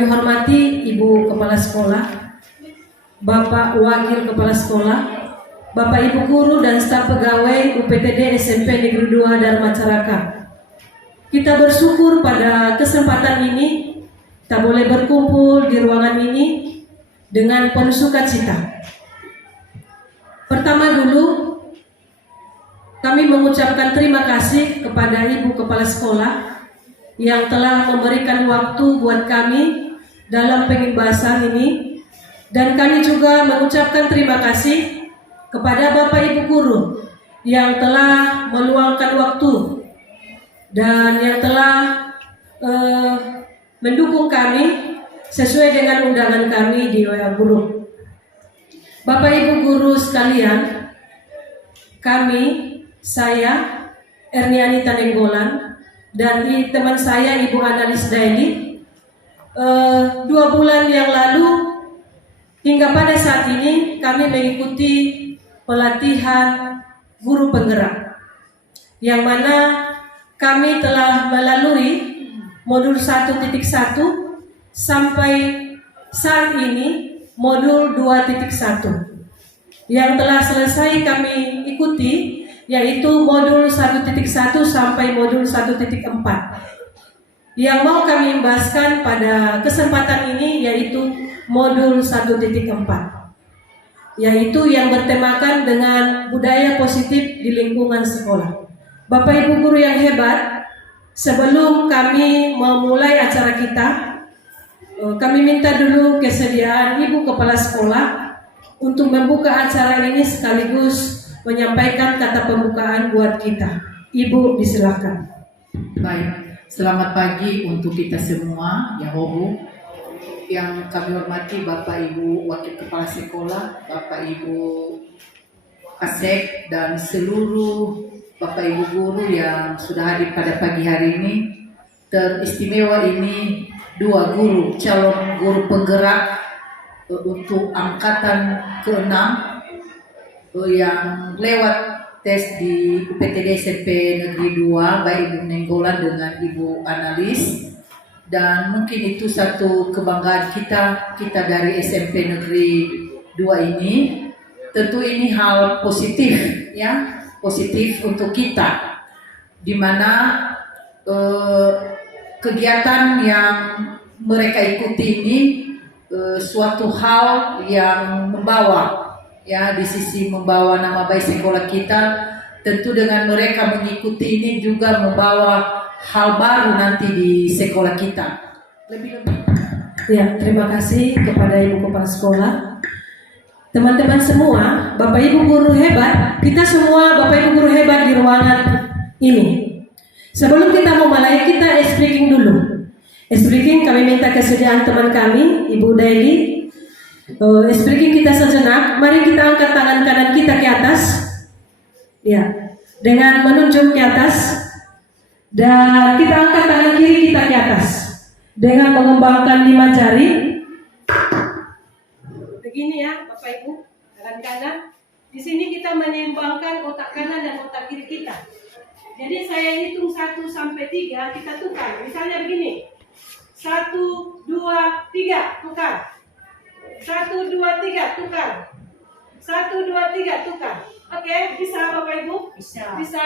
kami hormati Ibu Kepala Sekolah, Bapak Wakil Kepala Sekolah, Bapak Ibu Guru dan staf pegawai UPTD SMP Negeri 2 Dharma Caraka. Kita bersyukur pada kesempatan ini kita boleh berkumpul di ruangan ini dengan penuh sukacita. Pertama dulu, kami mengucapkan terima kasih kepada Ibu Kepala Sekolah yang telah memberikan waktu buat kami dalam pengibasan ini, dan kami juga mengucapkan terima kasih kepada Bapak Ibu Guru yang telah meluangkan waktu dan yang telah mendukung kami sesuai dengan undangan kami di WA Guru. Bapak Ibu Guru sekalian, saya Erniani Tanenggolan dan teman saya Ibu Analis Daily 2 bulan yang lalu hingga pada saat ini kami mengikuti pelatihan guru penggerak, yang mana kami telah melalui modul 1.1 sampai saat ini modul 2.1. Yang telah selesai kami ikuti yaitu modul 1.1 sampai modul 1.4. Yang mau kami bahaskan pada kesempatan ini yaitu modul 1.4, yaitu yang bertemakan dengan budaya positif di lingkungan sekolah. Bapak Ibu Guru yang hebat, sebelum kami memulai acara kita, kami minta dulu kesediaan Ibu Kepala Sekolah untuk membuka acara ini sekaligus menyampaikan kata pembukaan buat kita. Ibu, disilakan. Baik, selamat pagi untuk kita semua, ya Hobu. Yang kami hormati Bapak Ibu Wakil Kepala Sekolah, Bapak Ibu Kasek, dan seluruh Bapak Ibu Guru yang sudah hadir pada pagi hari ini. Teristimewa ini 2 guru, calon guru penggerak untuk angkatan ke-6 yang lewat tes di UPTD SMP Negeri 2, baik Ibu Nenggolan dengan Ibu Analis. Dan mungkin itu satu kebanggaan kita dari SMP Negeri 2 ini. Tentu ini hal positif, ya, positif untuk kita, di mana kegiatan yang mereka ikuti ini suatu hal yang membawa, ya, di sisi membawa nama baik sekolah kita. Tentu dengan mereka mengikuti ini juga membawa hal baru nanti di sekolah kita. Ya, terima kasih kepada Ibu Kepala Sekolah. Teman-teman semua, Bapak Ibu Guru hebat, kita semua Bapak Ibu Guru hebat di ruangan ini. Sebelum kita memulai, kita speaking dulu. Speaking, kami minta kesediaan teman kami, Ibu Daily. Speaking kita sejenak. Mari kita angkat tangan kanan kita ke atas, ya, dengan menunjuk ke atas, dan kita angkat tangan kiri kita ke atas dengan mengembangkan 5 jari. Begini ya, Bapak Ibu, tangan kanan. Di sini kita menyeimbangkan otak kanan dan otak kiri kita. Jadi saya hitung 1 sampai 3, kita tukar. Misalnya begini. 1, 2, 3, tukar. 1, 2, 3, tukar. 1, 2, 3, tukar. Oke, bisa Bapak Ibu? Bisa. Bisa?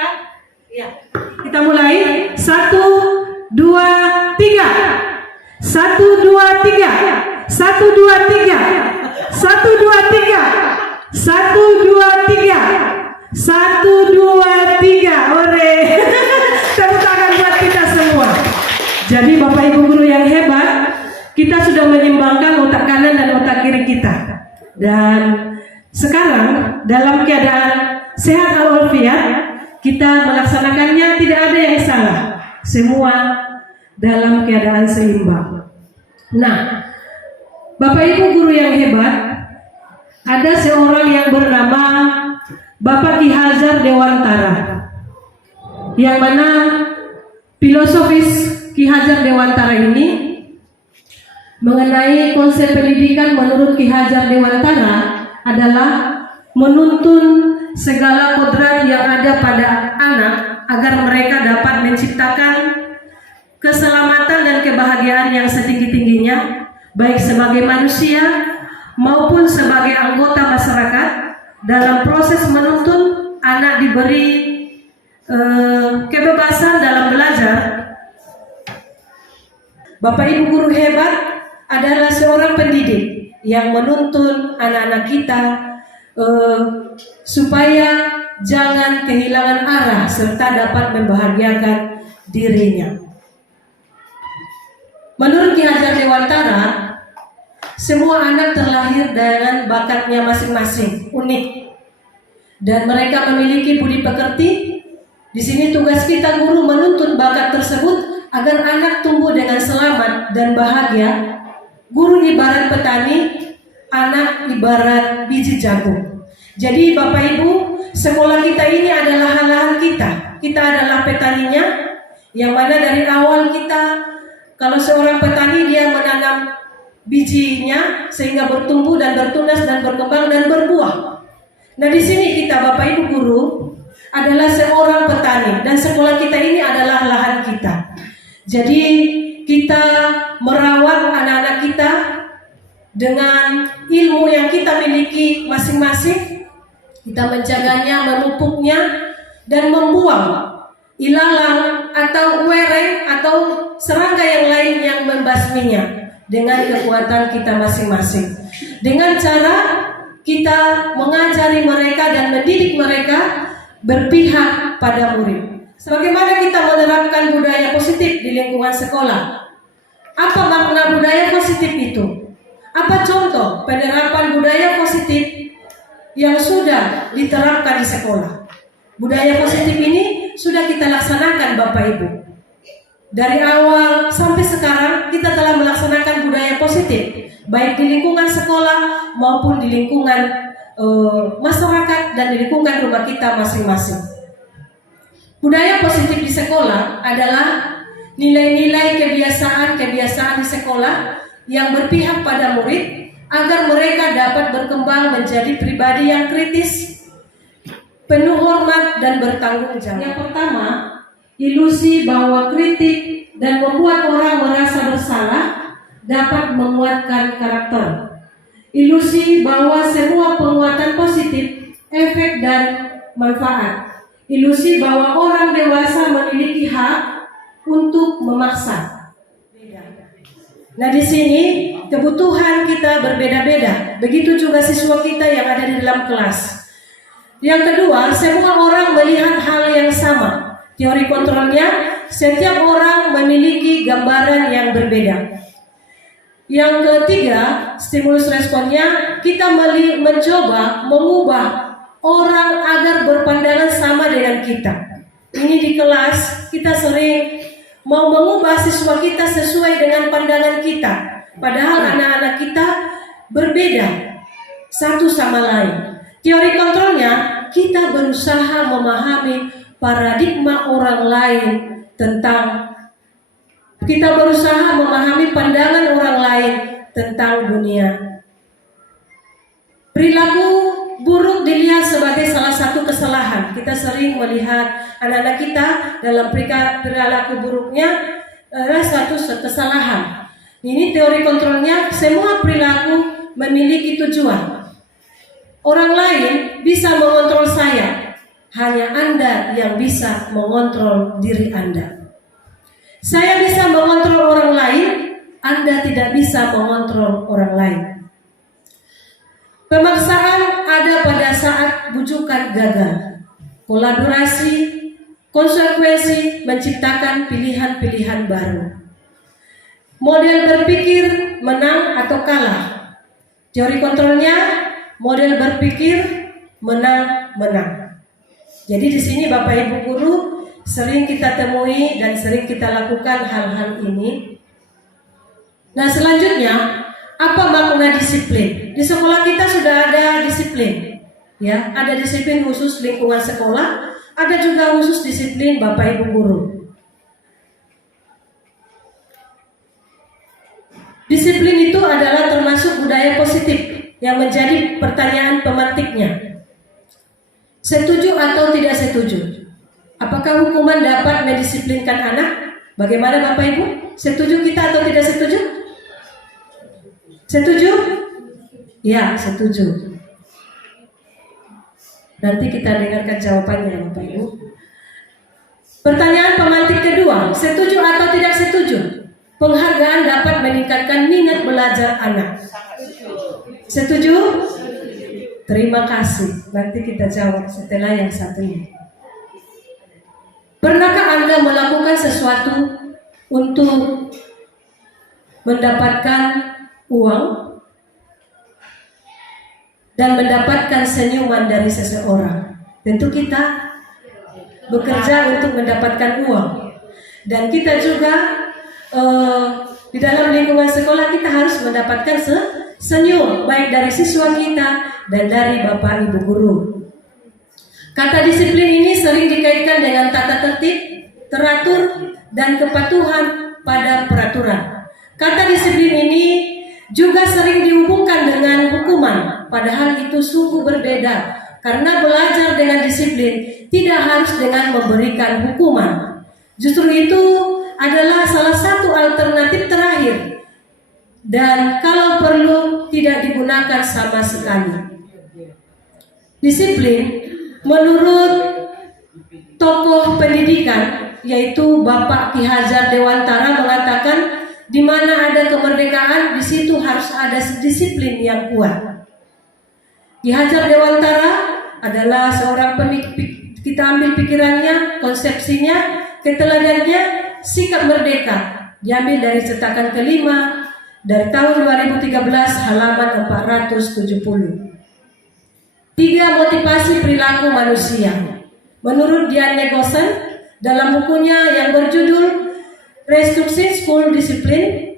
Ya. Kita mulai. 1, 2, 3. 1, 2, 3. 1, 2, 3. 1, 2, 3. 1, 2, 3. 1, 2, 3. Ore. Tepuk tangan buat kita semua. Jadi Bapak Ibu Guru yang hebat, kita sudah menyeimbangkan otak kanan dan otak kiri kita. Dan sekarang dalam keadaan sehat walafiat, kita melaksanakannya tidak ada yang salah. Semua dalam keadaan seimbang. Nah, Bapak Ibu Guru yang hebat, ada seorang yang bernama Bapak Ki Hajar Dewantara, yang mana filosofis Ki Hajar Dewantara ini mengenai konsep pendidikan menurut Ki Hajar Dewantara adalah menuntun segala kodrat yang ada pada anak agar mereka dapat menciptakan keselamatan dan kebahagiaan yang setinggi-tingginya baik sebagai manusia maupun sebagai anggota masyarakat dalam proses menuntun anak diberi kebebasan dalam belajar. Bapak Ibu guru hebat adalah seorang pendidik yang menuntun anak-anak kita supaya jangan kehilangan arah serta dapat membahagiakan dirinya. Menurut Ki Hajar Dewantara, semua anak terlahir dengan bakatnya masing-masing, unik, dan mereka memiliki budi pekerti. Di sini tugas kita guru menuntun bakat tersebut agar anak tumbuh dengan selamat dan bahagia. Guru ibarat petani, anak ibarat biji jagung. Jadi Bapak Ibu, sekolah kita ini adalah lahan kita. Kita adalah petaninya, yang mana dari awal kita, kalau seorang petani dia menanam bijinya sehingga bertumbuh dan bertunas dan berkembang dan berbuah. Nah di sini kita Bapak Ibu guru adalah seorang petani dan sekolah kita ini adalah lahan kita. Jadi kita merawat anak-anak kita dengan ilmu yang kita miliki masing-masing. Kita menjaganya, memupuknya, dan membuang ilalang atau wereng atau serangga yang lain yang membasminya dengan kekuatan kita masing-masing. Dengan cara kita mengajari mereka dan mendidik mereka berpihak pada murid. Sebagaimana kita menerapkan budaya positif di lingkungan sekolah. Apa makna budaya positif itu? Apa contoh penerapan budaya positif yang sudah diterapkan di sekolah? Budaya positif ini sudah kita laksanakan Bapak Ibu. Dari awal sampai sekarang kita telah melaksanakan budaya positif, baik di lingkungan sekolah maupun di lingkungan masyarakat dan di lingkungan rumah kita masing-masing. Budaya positif di sekolah adalah nilai-nilai kebiasaan-kebiasaan di sekolah yang berpihak pada murid agar mereka dapat berkembang menjadi pribadi yang kritis, penuh hormat dan bertanggung jawab. Yang pertama, ilusi bahwa kritik dan membuat orang merasa bersalah dapat menguatkan karakter. Ilusi bahwa semua penguatan positif, efek dan manfaat. Ilusi bahwa orang dewasa memiliki hak untuk memaksa. Nah di sini kebutuhan kita berbeda-beda. Begitu juga siswa kita yang ada di dalam kelas. Yang kedua, semua orang melihat hal yang sama. Teori kontrolnya, setiap orang memiliki gambaran yang berbeda. Yang ketiga, stimulus responnya, kita mencoba mengubah orang agar berpandangan sama dengan kita. Ini di kelas, kita sering mau mengubah siswa kita sesuai dengan pandangan kita. Padahal anak-anak kita berbeda satu sama lain. Teori kontrolnya, kita berusaha memahami paradigma orang lain tentang, kita berusaha memahami pandangan orang lain tentang dunia. Perilaku buruk dilihat sebagai salah satu kesalahan. Kita sering melihat anak-anak kita dalam perilaku buruknya adalah satu kesalahan. Ini teori kontrolnya, semua perilaku memiliki tujuan. Orang lain bisa mengontrol saya, hanya Anda yang bisa mengontrol diri Anda. Saya bisa mengontrol orang lain, Anda tidak bisa mengontrol orang lain. Pemaksaan ada pada saat bujukan gagal. Kolaborasi, konsekuensi menciptakan pilihan-pilihan baru. Model berpikir menang atau kalah. Teori kontrolnya, model berpikir menang-menang. Jadi di sini Bapak Ibu guru sering kita temui dan sering kita lakukan hal-hal ini. Nah selanjutnya, apa makna disiplin? Di sekolah kita sudah ada disiplin, ya, ada disiplin khusus lingkungan sekolah, ada juga khusus disiplin Bapak Ibu guru. Disiplin itu adalah termasuk budaya positif yang menjadi pertanyaan pemantiknya. Setuju atau tidak setuju? Apakah hukuman dapat mendisiplinkan anak? Bagaimana Bapak Ibu? Setuju kita atau tidak setuju? Setuju? Ya, setuju. Nanti kita dengarkan jawabannya, Bapak Ibu. Pertanyaan pemantik kedua, setuju atau tidak setuju? Penghargaan dapat meningkatkan minat belajar anak. Setuju? Terima kasih. Nanti kita jawab setelah yang satu ini. Pernahkah Anda melakukan sesuatu untuk mendapatkan uang dan mendapatkan senyuman dari seseorang? Tentu kita bekerja untuk mendapatkan uang, dan kita juga di dalam lingkungan sekolah kita harus mendapatkan senyum baik dari siswa kita dan dari Bapak Ibu guru. Kata disiplin ini sering dikaitkan dengan tata tertib, teratur, dan kepatuhan pada peraturan. Kata disiplin ini juga sering dihubungkan dengan hukuman, padahal itu sungguh berbeda, karena belajar dengan disiplin tidak harus dengan memberikan hukuman. Justru itu adalah salah satu alternatif terakhir, dan kalau perlu tidak digunakan sama sekali. Disiplin menurut tokoh pendidikan yaitu Bapak Ki Hajar Dewantara mengatakan, di mana ada kemerdekaan, di situ harus ada disiplin yang kuat. Ki Hajar Dewantara adalah seorang kita ambil pikirannya, konsepsinya, keteladannya, sikap merdeka. Diambil dari cetakan kelima dari tahun 2013 halaman 470. 3 motivasi perilaku manusia. Menurut Dian Negosen dalam bukunya yang berjudul Restructuring School Discipline,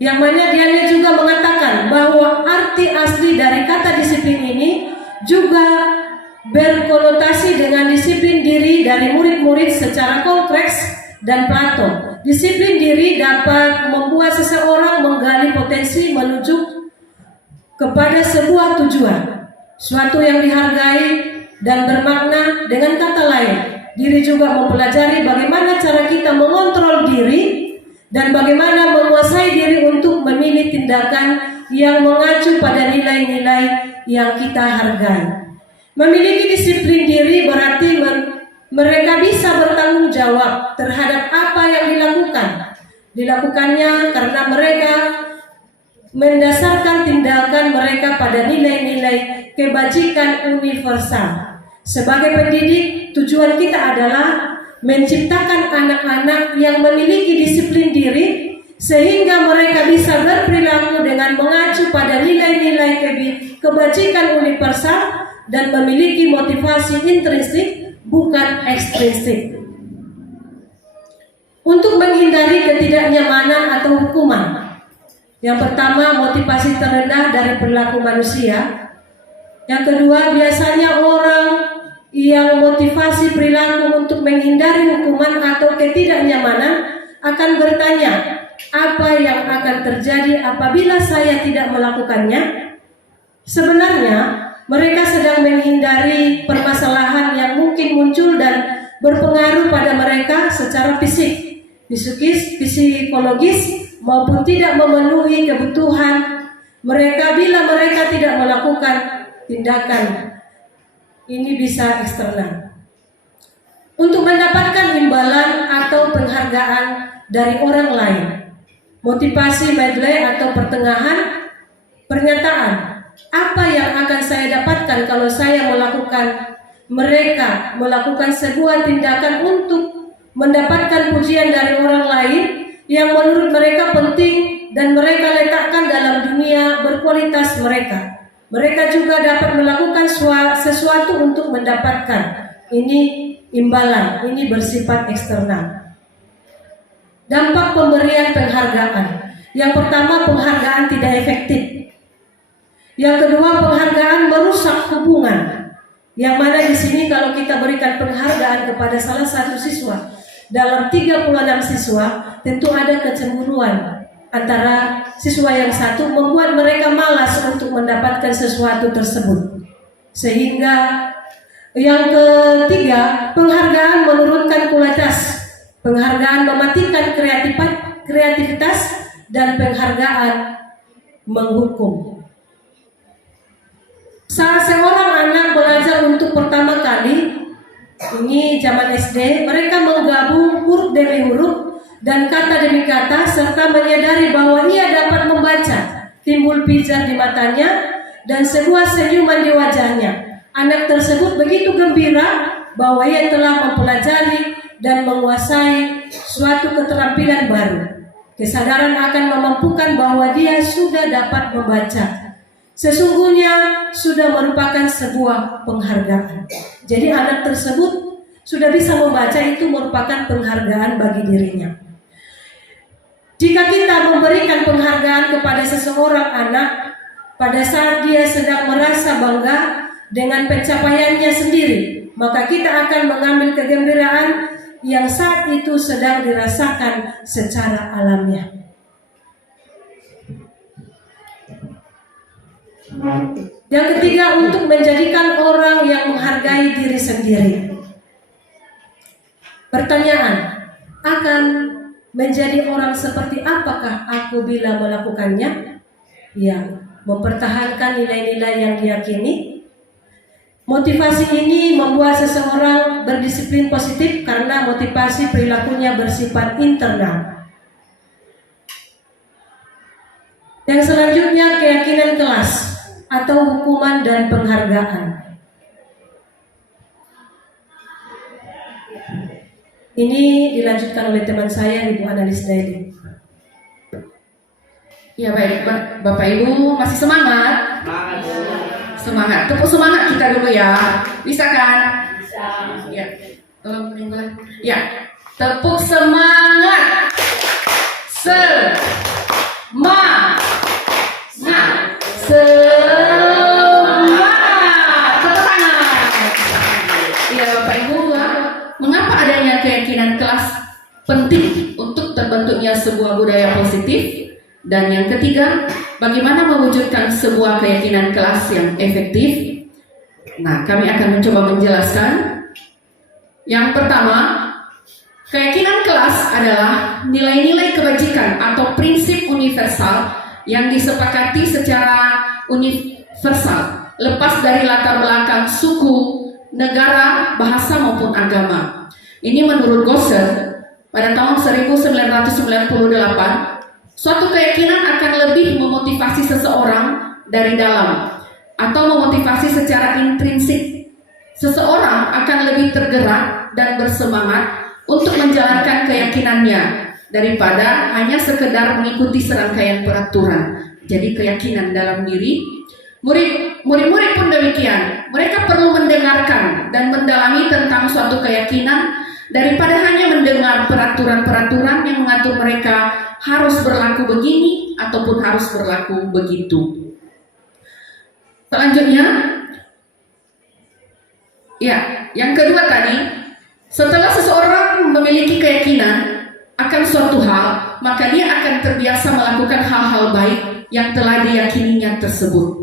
yang mana Dian juga mengatakan bahwa arti asli dari kata disiplin ini juga berkonotasi dengan disiplin diri dari murid-murid secara kompleks dan Plato. Disiplin diri dapat membuat seseorang menggali potensi menuju kepada sebuah tujuan, suatu yang dihargai dan bermakna. Dengan kata lain, diri juga mempelajari bagaimana cara kita mengontrol diri dan bagaimana menguasai diri untuk memilih tindakan yang mengacu pada nilai-nilai yang kita hargai. Memiliki disiplin diri berarti mereka bisa bertanggung jawab terhadap apa yang dilakukannya karena mereka mendasarkan tindakan mereka pada nilai-nilai kebajikan universal. Sebagai pendidik, tujuan kita adalah menciptakan anak-anak yang memiliki disiplin diri sehingga mereka bisa berperilaku dengan mengacu pada nilai-nilai kebajikan universal dan memiliki motivasi intrinsik bukan ekstrinsik. Untuk menghindari ketidaknyamanan atau hukuman, yang pertama, motivasi terendah dari perilaku manusia. Yang kedua, biasanya orang yang motivasi perilaku untuk menghindari hukuman atau ketidaknyamanan akan bertanya, apa yang akan terjadi apabila saya tidak melakukannya? Sebenarnya, mereka sedang menghindari permasalahan yang mungkin muncul dan berpengaruh pada mereka secara fisik, psikologis, maupun tidak memenuhi kebutuhan mereka bila mereka tidak melakukan tindakan. Ini bisa eksternal. Untuk mendapatkan imbalan atau penghargaan dari orang lain. Motivasi medley atau pertengahan pernyataan. Apa yang akan saya dapatkan kalau saya mereka melakukan sebuah tindakan untuk mendapatkan pujian dari orang lain yang menurut mereka penting dan mereka letakkan dalam dunia berkualitas mereka. Mereka juga dapat melakukan sesuatu untuk mendapatkan. Ini imbalan, ini bersifat eksternal. Dampak pemberian penghargaan. Yang pertama, penghargaan tidak efektif. Yang kedua, penghargaan merusak hubungan. Yang mana di sini kalau kita berikan penghargaan kepada salah satu siswa, dalam 36 siswa, tentu ada kecemburuan antara siswa yang satu, membuat mereka malas untuk mendapatkan sesuatu tersebut. Sehingga yang ketiga, penghargaan menurunkan kualitas. Penghargaan mematikan kreativitas dan penghargaan menghukum. Saat seorang anak belajar untuk pertama kali, ini zaman SD, mereka menggabung huruf demi huruf dan kata demi kata serta menyadari bahwa ia dapat membaca. Timbul pijar di matanya dan sebuah senyuman di wajahnya. Anak tersebut begitu gembira bahwa ia telah mempelajari dan menguasai suatu keterampilan baru. Kesadaran akan memampukan bahwa dia sudah dapat membaca sesungguhnya sudah merupakan sebuah penghargaan. Jadi anak tersebut sudah bisa membaca, itu merupakan penghargaan bagi dirinya. Jika kita memberikan penghargaan kepada seseorang anak pada saat dia sedang merasa bangga dengan pencapaiannya sendiri, maka kita akan mengambil kegembiraan yang saat itu sedang dirasakan secara alamiah. Yang ketiga, untuk menjadikan orang yang menghargai diri sendiri. Pertanyaan, akan menjadi orang seperti apakah aku bila melakukannya? Ya, mempertahankan nilai-nilai yang diyakini. Motivasi ini membuat seseorang berdisiplin positif karena motivasi perilakunya bersifat internal. Yang selanjutnya, keyakinan kelas atau hukuman dan penghargaan. Ini dilanjutkan oleh teman saya, Ibu Analis Daily. Ya baik, Bapak Ibu masih semangat? Semangat, tepuk semangat kita dulu ya. Bisa kan? Bisa. Ya, tolong meninggal. Ya, tepuk semangat. Semangat. Tepuk tangan. Ya Bapak Ibu, mengapa adanya keyakinan kelas penting untuk terbentuknya sebuah budaya positif? Dan yang ketiga, bagaimana mewujudkan sebuah keyakinan kelas yang efektif? Nah, kami akan mencoba menjelaskan. Yang pertama, keyakinan kelas adalah nilai-nilai kebajikan atau prinsip universal yang disepakati secara universal, lepas dari latar belakang suku, negara, bahasa maupun agama. Ini menurut Gosser pada tahun 1998. Suatu keyakinan akan lebih memotivasi seseorang dari dalam atau memotivasi secara intrinsik. Seseorang akan lebih tergerak dan bersemangat untuk menjalankan keyakinannya daripada hanya sekedar mengikuti serangkaian peraturan. Jadi keyakinan dalam diri. Murid-murid pun demikian. Mereka perlu mendengarkan dan mendalami tentang suatu keyakinan daripada hanya mendengar peraturan-peraturan yang mengatur mereka harus berlaku begini ataupun harus berlaku begitu. Selanjutnya, ya, yang kedua tadi, setelah seseorang memiliki keyakinan akan suatu hal, maka dia akan terbiasa melakukan hal-hal baik yang telah diyakininya tersebut.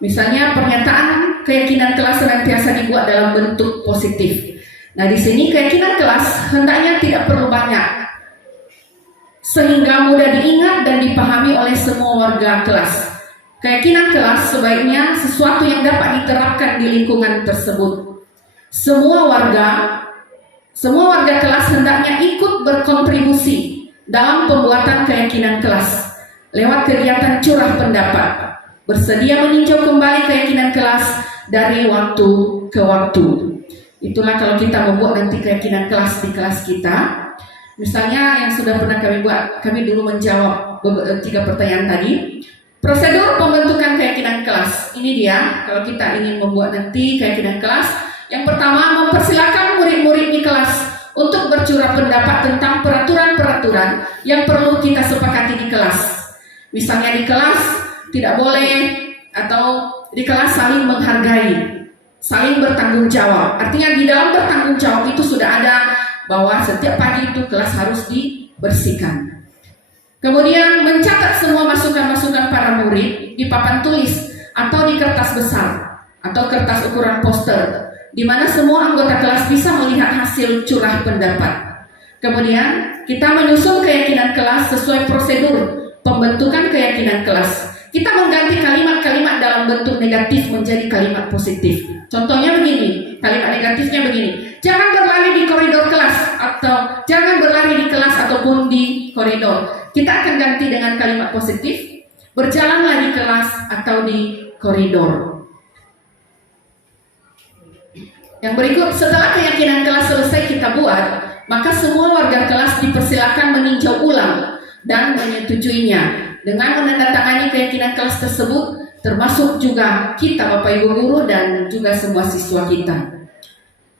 Misalnya pernyataan keyakinan kelas senantiasa dibuat dalam bentuk positif. Nah, di sini keyakinan kelas hendaknya tidak perlu banyak, sehingga mudah diingat dan dipahami oleh semua warga kelas. Keyakinan kelas sebaiknya sesuatu yang dapat diterapkan di lingkungan tersebut. Semua warga kelas hendaknya ikut berkontribusi dalam pembuatan keyakinan kelas lewat kegiatan curah pendapat, bersedia meninjau kembali keyakinan kelas dari waktu ke waktu. Itulah kalau kita membuat nanti keyakinan kelas di kelas kita. Misalnya yang sudah pernah kami buat, kami dulu menjawab 3 pertanyaan tadi. Prosedur pembentukan keyakinan kelas. Ini dia, kalau kita ingin membuat nanti keyakinan kelas. Yang pertama, mempersilakan murid-murid di kelas untuk bercurah pendapat tentang peraturan-peraturan yang perlu kita sepakati di kelas. Misalnya di kelas tidak boleh, atau di kelas saling menghargai, saling bertanggung jawab. Artinya di dalam bertanggung jawab itu sudah ada bahwa setiap pagi itu kelas harus dibersihkan. Kemudian mencatat semua masukan-masukan para murid di papan tulis atau di kertas besar atau kertas ukuran poster, di mana semua anggota kelas bisa melihat hasil curah pendapat. Kemudian kita menyusun keyakinan kelas sesuai prosedur pembentukan keyakinan kelas. Kita mengganti kalimat-kalimat dalam bentuk negatif menjadi kalimat positif. Contohnya begini, kalimat negatifnya begini: jangan berlari di koridor kelas, atau jangan berlari di kelas ataupun di koridor. Kita akan ganti dengan kalimat positif: berjalanlah di kelas atau di koridor. Yang berikut, setelah keyakinan kelas selesai kita buat, maka semua warga kelas dipersilakan meninjau ulang dan menyetujuinya dengan menandatangani keyakinan kelas tersebut, termasuk juga kita Bapak Ibu guru dan juga semua siswa kita.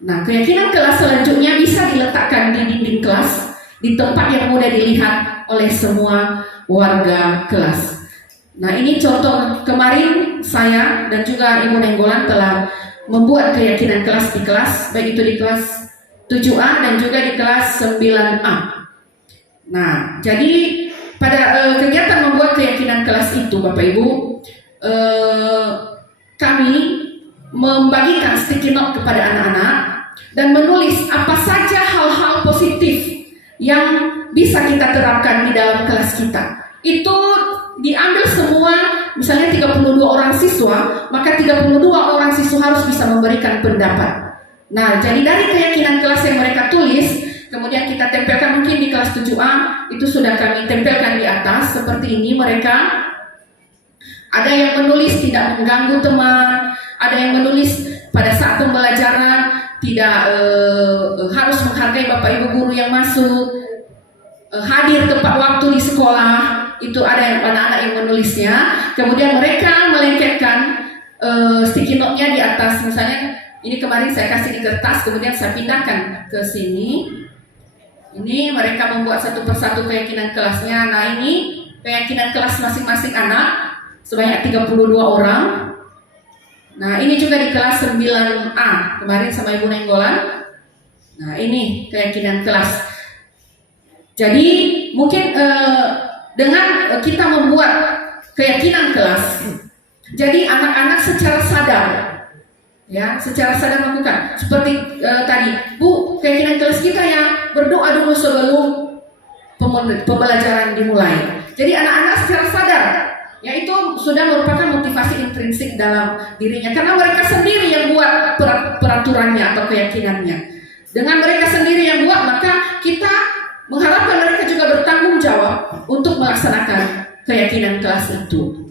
Nah, keyakinan kelas selanjutnya bisa diletakkan di dinding kelas, di tempat yang mudah dilihat oleh semua warga kelas. Nah, ini contoh kemarin saya dan juga Ibu Nenggolan telah membuat keyakinan kelas di kelas, baik itu di kelas 7A dan juga di kelas 9A. Nah, jadi pada kegiatan membuat keyakinan kelas itu, Bapak Ibu, kami membagikan sticky note kepada anak-anak dan menulis apa saja hal-hal positif yang bisa kita terapkan di dalam kelas kita. Itu diambil semua, misalnya 32 orang siswa, maka 32 orang siswa harus bisa memberikan pendapat. Nah, jadi dari keyakinan kelas yang mereka tulis, kemudian kita tempelkan mungkin di kelas 7A, itu sudah kami tempelkan di atas seperti ini. Mereka ada yang menulis tidak mengganggu teman, ada yang menulis pada saat pembelajaran tidak harus menghargai Bapak Ibu guru yang masuk, hadir tepat waktu di sekolah, itu ada yang anak-anak yang menulisnya. Kemudian mereka melengketkan sticky note-nya di atas, misalnya ini kemarin saya kasih di kertas, kemudian saya pindahkan ke sini. Ini mereka membuat satu persatu keyakinan kelasnya. Nah, ini keyakinan kelas masing-masing anak sebanyak 32 orang. Nah, ini juga di kelas 9A kemarin sama Ibu Nenggolan. Nah, ini keyakinan kelas. Jadi mungkin dengan kita membuat keyakinan kelas, jadi anak-anak secara sadar, ya, secara sadar melakukan. Seperti tadi, Bu, keyakinan kelas kita yang berdoa dulu sebelum pembelajaran dimulai. Jadi anak-anak secara sadar, yaitu sudah merupakan motivasi intrinsik dalam dirinya, karena mereka sendiri yang buat peraturannya atau keyakinannya. Dengan mereka sendiri yang buat, maka kita mengharapkan mereka juga bertanggung jawab untuk melaksanakan keyakinan kelas itu.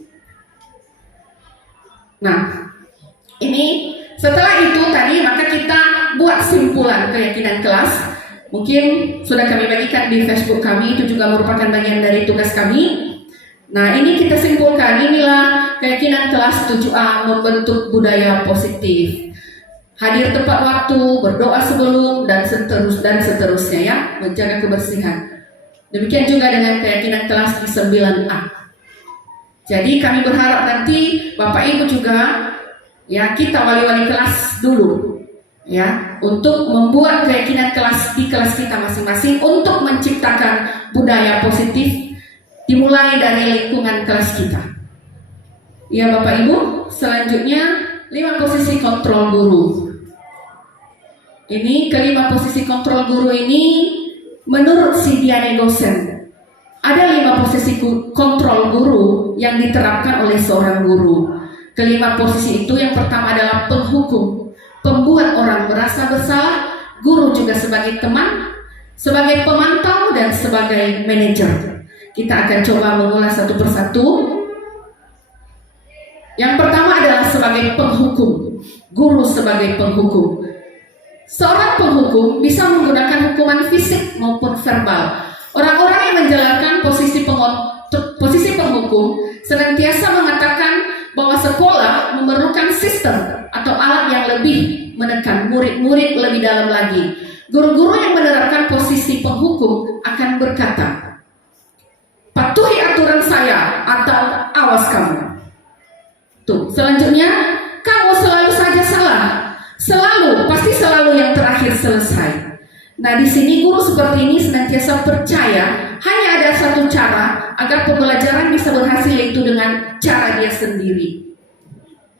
Nah, ini setelah itu tadi, maka kita buat simpulan keyakinan kelas. Mungkin sudah kami bagikan di Facebook kami, itu juga merupakan bagian dari tugas kami. Nah, ini kita simpulkan, inilah keyakinan kelas 7A membentuk budaya positif. Hadir tepat waktu, berdoa sebelum, dan seterusnya ya, menjaga kebersihan. Demikian juga dengan keyakinan kelas di 9A. Jadi kami berharap nanti Bapak Ibu juga, ya, kita wali-wali kelas dulu, ya, untuk membuat keyakinan kelas di kelas kita masing-masing untuk menciptakan budaya positif, dimulai dari lingkungan kelas kita. Ya Bapak Ibu, selanjutnya 5 posisi kontrol guru. Ini kelima posisi kontrol guru ini menurut si Diane dosen, ada 5 posisi kontrol guru yang diterapkan oleh seorang guru. Kelima posisi itu, yang pertama adalah penghukum, pembuat orang merasa bersalah, guru juga sebagai teman, sebagai pemantau, dan sebagai manajer. Kita akan coba mengulas satu persatu. Yang pertama adalah sebagai penghukum, guru sebagai penghukum. Seorang penghukum bisa menggunakan hukuman fisik maupun verbal. Orang-orang yang menjalankan posisi penghukum senantiasa mengatakan bahwa sekolah memerlukan sistem atau alat yang lebih menekan murid-murid lebih dalam lagi. Guru-guru yang menerapkan posisi penghukum akan berkata, patuhi aturan saya atau awas kamu. Tuh, selanjutnya, kamu selalu saja salah. Pasti selalu yang terakhir selesai. Nah, di sini guru seperti ini senantiasa percaya hanya ada satu cara agar pembelajaran bisa berhasil, yaitu dengan cara dia sendiri.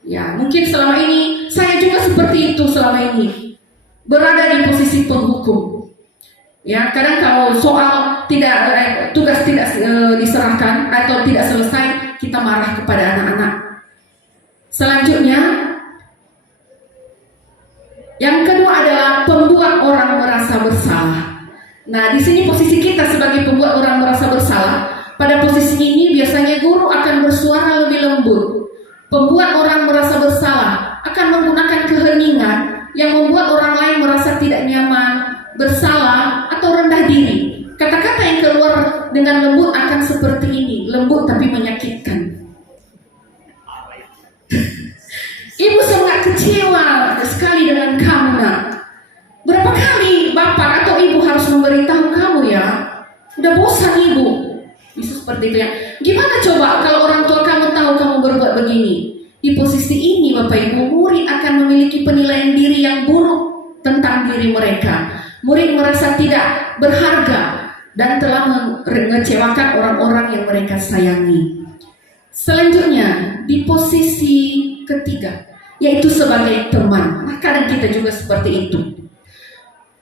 Ya, mungkin selama ini saya juga seperti itu selama ini, berada di posisi penghukum. Ya, kadang kalau soal tugas tidak diserahkan atau tidak selesai, kita marah kepada anak-anak. Selanjutnya, yang kedua adalah pembuat orang merasa bersalah. Nah, di sini posisi kita sebagai pembuat orang merasa bersalah. Pada posisi ini biasanya guru akan bersuara lebih lembut. Pembuat orang merasa bersalah akan menggunakan keheningan yang membuat orang lain merasa tidak nyaman, bersalah, atau rendah diri. Kata-kata yang keluar dengan lembut akan seperti ini, lembut tapi menyakitkan. Ibu sangat kecewa sekali dengan kamu, nak. Berapa kali bapak atau ibu harus memberitahu kamu ya? Udah bosan ibu. Bisa seperti itu ya. Gimana coba kalau orang tua kamu tahu kamu berbuat begini? Di posisi ini Bapak Ibu, murid akan memiliki penilaian diri yang buruk tentang diri mereka. Murid merasa tidak berharga dan telah mengecewakan orang-orang yang mereka sayangi. Selanjutnya, di posisi ketiga, yaitu sebagai teman. Nah, kadang kita juga seperti itu.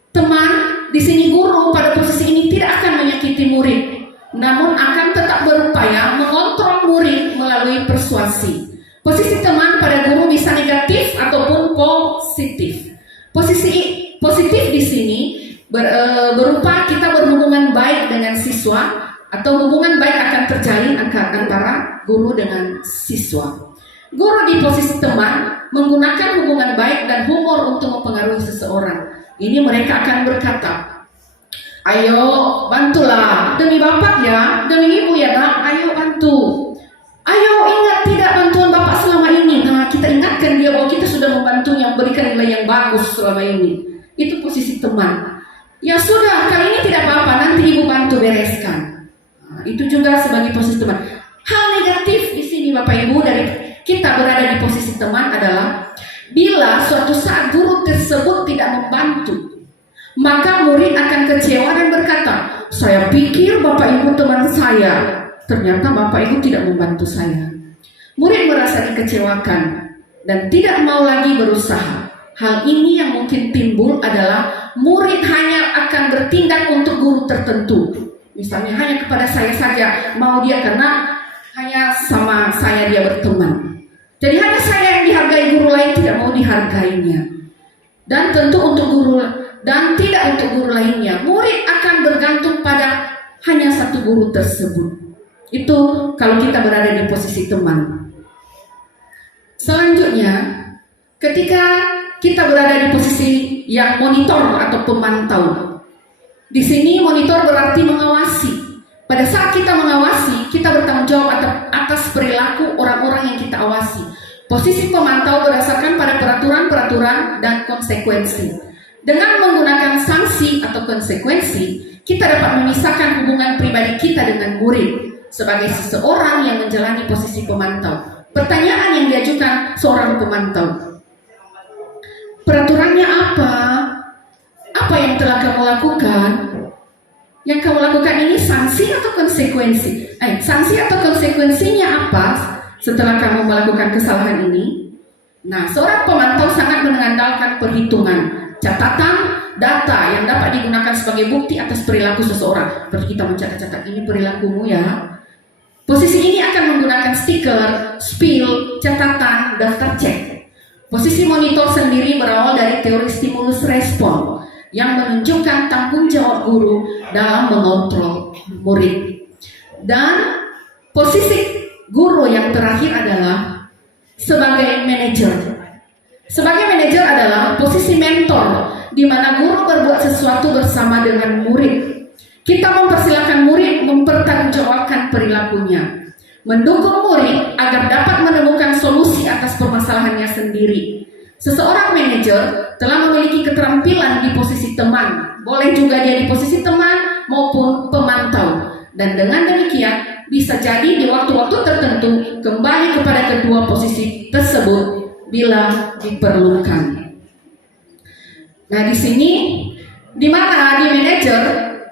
Teman, di sini guru pada posisi ini tidak akan menyakiti murid, namun akan tetap berupaya mengontrol murid melalui persuasi. Posisi teman pada guru bisa negatif ataupun positif. Posisi positif di sini berupa kita berhubungan baik dengan siswa atau hubungan baik akan terjalin antara guru dengan siswa. Guru di posisi teman menggunakan hubungan baik dan humor untuk mempengaruhi seseorang. Ini mereka akan berkata, ayo bantulah, demi bapak ya, demi ibu ya nak, ayo bantu. Ayo ingat tidak bantuan bapak selama ini. Nah, kita ingatkan dia bahwa kita sudah membantunya, memberikan nilai yang bagus selama ini. Itu posisi teman. Ya sudah, kali ini tidak apa-apa, nanti ibu bantu bereskan. Nah, itu juga sebagai posisi teman. Hal negatif di sini Bapak Ibu dari kita berada di posisi teman adalah bila suatu saat guru tersebut tidak membantu, maka murid akan kecewa dan berkata, saya pikir Bapak Ibu teman saya, ternyata Bapak Ibu tidak membantu saya. Murid merasa dikecewakan dan tidak mau lagi berusaha. Hal ini yang mungkin timbul adalah murid hanya akan bertindak untuk guru tertentu. Misalnya hanya kepada saya saja, mau dia karena hanya sama saya dia berteman. Jadi hanya saya yang dihargai, guru lain tidak mau dihargainya. Dan tentu untuk guru dan tidak untuk guru lainnya. Murid akan bergantung pada hanya satu guru tersebut. Itu kalau kita berada di posisi teman. Selanjutnya, ketika kita berada di posisi yang monitor atau pemantau. Di sini monitor berarti mengawasi. Pada saat kita mengawasi, kita bertanggung jawab atas perilaku orang-orang yang kita awasi. Posisi pemantau berdasarkan pada peraturan-peraturan dan konsekuensi. Dengan menggunakan sanksi atau konsekuensi, kita dapat memisahkan hubungan pribadi kita dengan murid sebagai seseorang yang menjalani posisi pemantau. Pertanyaan yang diajukan seorang pemantau, peraturannya apa? Apa yang telah kamu lakukan? Yang kamu lakukan ini sanksi atau konsekuensi? Sanksi atau konsekuensinya apa setelah kamu melakukan kesalahan ini? Nah, seorang pemantau sangat mengandalkan perhitungan, catatan, data yang dapat digunakan sebagai bukti atas perilaku seseorang. Seperti kita mencatat-catat, ini perilakumu ya. Posisi ini akan menggunakan stiker, spill, catatan, daftar cek. Posisi monitor sendiri berawal dari teori stimulus respon yang menunjukkan tanggung jawab guru dalam mengontrol murid. Dan posisi guru yang terakhir adalah sebagai manajer. Sebagai manajer adalah posisi mentor, di mana guru berbuat sesuatu bersama dengan murid. Kita mempersilahkan murid mempertanggungjawabkan perilakunya, mendukung murid agar dapat menemukan solusi atas permasalahannya sendiri. Seseorang manajer telah memiliki keterampilan di posisi teman, boleh juga dia di posisi teman maupun pemantau, dan dengan demikian bisa jadi di waktu-waktu tertentu kembali kepada kedua posisi tersebut bila diperlukan. Nah, di sini di mana di manajer,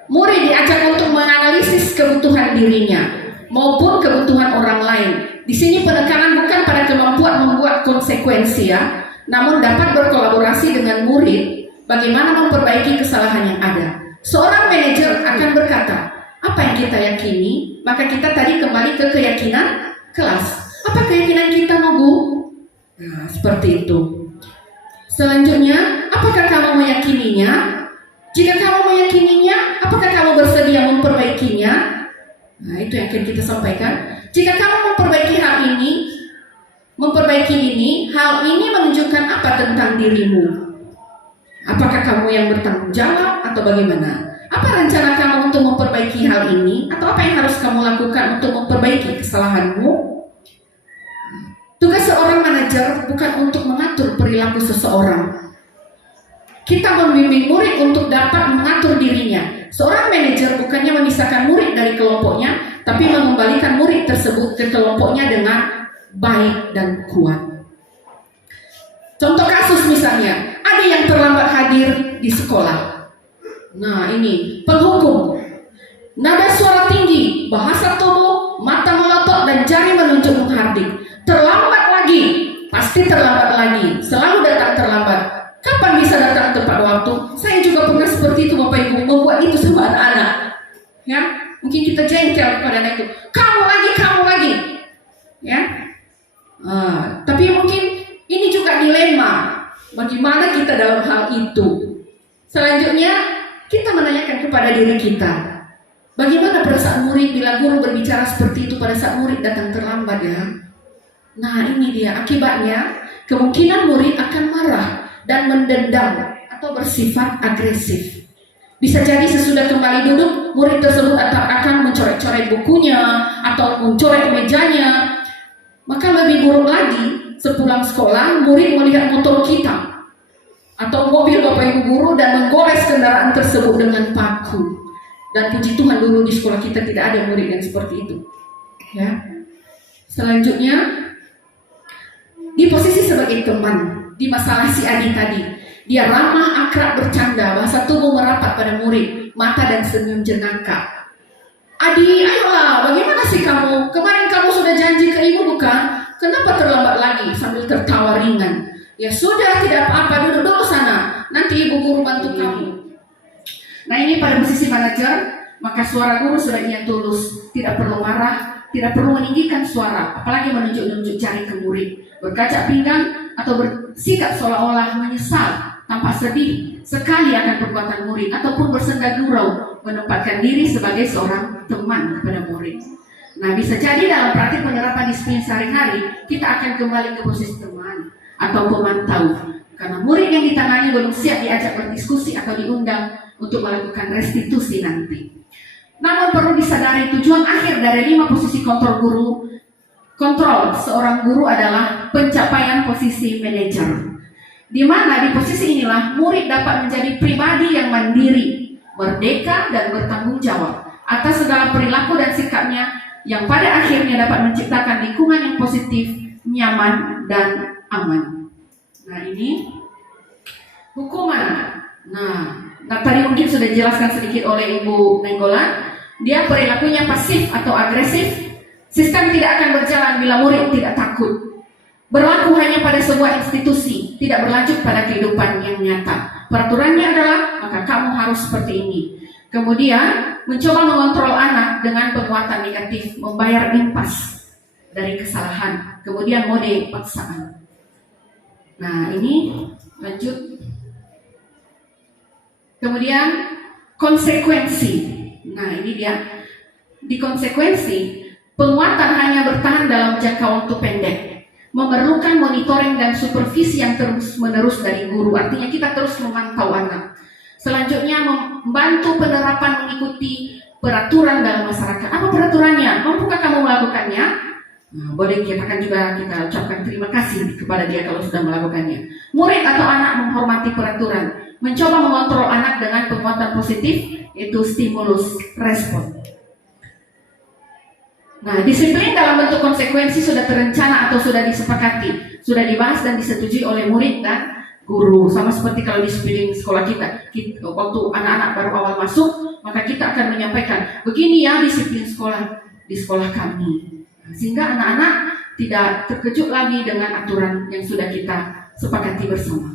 murid diajak untuk menganalisis kebutuhan dirinya maupun kebutuhan orang lain. Di sini penekanan bukan pada kemampuan membuat konsekuensi namun dapat berkolaborasi dengan murid bagaimana memperbaiki kesalahan yang ada. Seorang manajer akan berkata, apa yang kita yakini, maka kita tadi kembali ke keyakinan kelas. Apa keyakinan kita, Bu? Nah, seperti itu. Selanjutnya, apakah kamu meyakininya? Jika kamu meyakininya, apakah kamu bersedia memperbaikinya? Nah, itu yang akan kita sampaikan. Jika kamu memperbaiki hal ini menunjukkan apa tentang dirimu? Apakah kamu yang bertanggung jawab atau bagaimana? Apa rencana kamu untuk memperbaiki hal ini? Atau apa yang harus kamu lakukan untuk memperbaiki kesalahanmu? Tugas seorang manajer bukan untuk mengatur perilaku seseorang. Kita membimbing murid untuk dapat mengatur dirinya. Seorang manajer bukannya memisahkan murid dari kelompoknya, tapi mengembalikan murid tersebut ke kelompoknya dengan baik dan kuat. Contoh kasus misalnya, ada yang terlambat hadir di sekolah. Nah, ini penghukum. Nada suara tinggi, bahasa tubuh, mata melotot dan jari menunjuk menghardik. Terlambat lagi, pasti terlambat lagi. Selalu datang terlambat. Kapan bisa datang tepat waktu? Saya juga pernah seperti itu, Bapak Ibu, membuat itu sama anak-anak. Ya, mungkin kita jengkel kepada anak itu. Kamu lagi. Ya. Tapi mungkin ini juga dilema. Bagaimana kita dalam hal itu? Selanjutnya, kita menanyakan kepada diri kita. Bagaimana perasaan murid bila guru berbicara seperti itu pada saat murid datang terlambat, ya? Nah, ini dia akibatnya. Kemungkinan murid akan marah dan mendendam atau bersifat agresif. Bisa jadi sesudah kembali duduk, murid tersebut akan mencoret-coret bukunya atau mencoret mejanya. Maka lebih buruk lagi, sepulang sekolah, murid melihat motor kita atau mobil Bapak Ibu guru dan menggores kendaraan tersebut dengan paku. Dan puji Tuhan dulu di sekolah kita tidak ada murid yang seperti itu. Ya. Selanjutnya, di posisi sebagai teman, di masalah si Adi tadi, dia ramah, akrab, bercanda, bahasa tubuh merapat pada murid, mata dan senyum jenaka. Adi, ayolah, bagaimana sih kamu? Kemarin kamu sudah janji ke ibu bukan? Kenapa terlambat lagi? Sambil tertawa ringan. Ya sudah, tidak apa-apa, duduk dulu sana. Nanti ibu guru bantu kamu. Nah, ini pada posisi manajer, maka suara guru sudah ia tulus, tidak perlu marah, tidak perlu meninggikan suara, apalagi menunjuk-nunjuk jari ke murid, berkacak pinggang atau bersikap seolah-olah menyesal, tampak sedih sekali akan perbuatan murid, ataupun bersenda gurau, menempatkan diri sebagai seorang teman kepada murid. Nah, bisa jadi dalam praktik penerapan disiplin sehari-hari, kita akan kembali ke posisi teman atau pemantau, karena murid yang ditangani belum siap diajak berdiskusi atau diundang untuk melakukan restitusi nanti. Namun perlu disadari tujuan akhir dari 5 posisi kontrol seorang guru adalah pencapaian posisi manajer, di mana di posisi inilah murid dapat menjadi pribadi yang mandiri, merdeka dan bertanggung jawab atas segala perilaku dan sikapnya, yang pada akhirnya dapat menciptakan lingkungan yang positif, nyaman dan aman. Nah, ini hukuman. Nah, tadi mungkin sudah dijelaskan sedikit oleh Ibu Nenggolan. Dia perilakunya pasif atau agresif. Sistem tidak akan berjalan bila murid tidak takut. Berlaku hanya pada sebuah institusi, tidak berlanjut pada kehidupan yang nyata. Peraturannya adalah, maka kamu harus seperti ini. Kemudian, mencoba mengontrol anak dengan penguatan negatif, membayar impas dari kesalahan. Kemudian mode paksaan. Nah, ini lanjut. Kemudian konsekuensi. Nah, ini dia. Di konsekuensi, penguatan hanya bertahan dalam jangka waktu pendek. Memerlukan monitoring dan supervisi yang terus-menerus dari guru. Artinya kita terus memantau anak. Selanjutnya, membantu penerapan mengikuti peraturan dalam masyarakat. Apa peraturannya? Mampukah kamu melakukannya? Nah, boleh dikatakan juga kita ucapkan terima kasih kepada dia kalau sudah melakukannya. Murid atau anak menghormati peraturan. Mencoba mengontrol anak dengan penguatan positif, yaitu stimulus respon. Nah, disiplin dalam bentuk konsekuensi sudah terencana atau sudah disepakati, sudah dibahas dan disetujui oleh murid dan guru. Sama seperti kalau disiplin sekolah kita, waktu anak-anak baru awal masuk, maka kita akan menyampaikan, begini ya disiplin sekolah di sekolah kami. Sehingga anak-anak tidak terkejut lagi dengan aturan yang sudah kita sepakati bersama.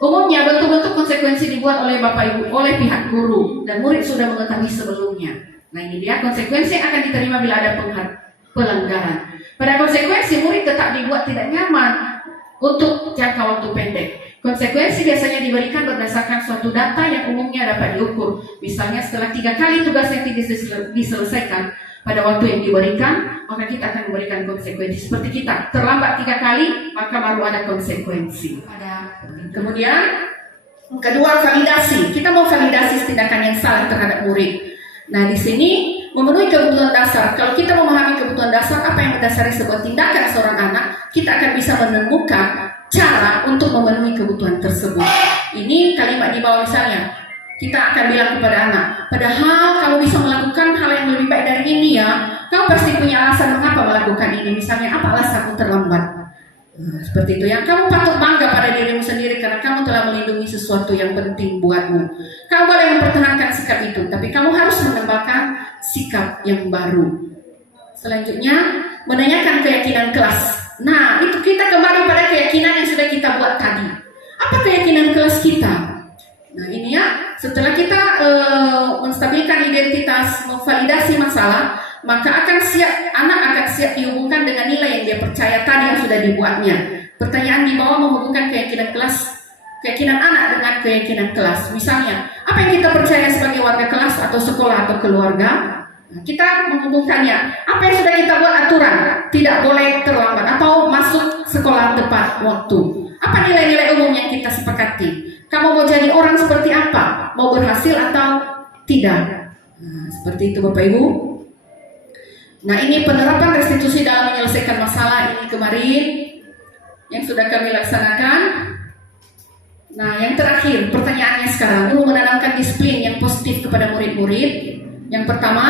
Umumnya bentuk-bentuk konsekuensi dibuat oleh Bapak Ibu, oleh pihak guru, dan murid sudah mengetahui sebelumnya. Nah ini dia konsekuensi yang akan diterima bila ada pelanggaran. Pada konsekuensi murid tetap dibuat tidak nyaman untuk jangka waktu pendek. Konsekuensi biasanya diberikan berdasarkan suatu data yang umumnya dapat diukur. Misalnya setelah 3 kali tugas yang diselesaikan pada waktu yang diberikan, maka kita akan memberikan konsekuensi. Seperti kita terlambat 3 kali, maka baru ada konsekuensi. Kemudian kedua, validasi. Kita mau validasi tindakan yang salah terhadap murid. Nah di sini memenuhi kebutuhan dasar. Kalau kita memahami kebutuhan dasar, apa yang mendasari sebuah tindakan seorang anak, kita akan bisa menemukan cara untuk memenuhi kebutuhan tersebut. Ini kalimat di bawah misalnya, kita akan bilang kepada anak, padahal kamu bisa melakukan hal yang lebih baik dari ini ya, kamu pasti punya alasan mengapa melakukan ini. Misalnya, apa alasanmu terlambat? Seperti itu. Yang kamu patut bangga pada dirimu sendiri karena kamu telah melindungi sesuatu yang penting buatmu. Kamu boleh mempertahankan sikap itu, tapi kamu harus menambahkan sikap yang baru. Selanjutnya, menanyakan keyakinan kelas. Nah, itu kita kembali pada keyakinan yang sudah kita buat tadi. Apa keyakinan kelas kita? Nah, ini ya, setelah kita menstabilkan identitas, memvalidasi masalah, maka anak akan siap dihubungkan dengan nilai yang dia percaya tadi yang sudah dibuatnya. Pertanyaan di bawah menghubungkan keyakinan kelas, keyakinan anak dengan keyakinan kelas. Misalnya, apa yang kita percaya sebagai warga kelas atau sekolah atau keluarga? Kita menghubungkannya. Apa yang sudah kita buat aturan? Tidak boleh terlambat atau masuk sekolah tepat waktu. Apa nilai-nilai umum yang kita sepakati? Kamu mau jadi orang seperti apa? Mau berhasil atau tidak? Nah, seperti itu Bapak Ibu. Nah ini penerapan restitusi dalam menyelesaikan masalah ini kemarin yang sudah kami laksanakan. Nah yang terakhir pertanyaannya sekarang, guru menanamkan disiplin yang positif kepada murid-murid. Yang pertama,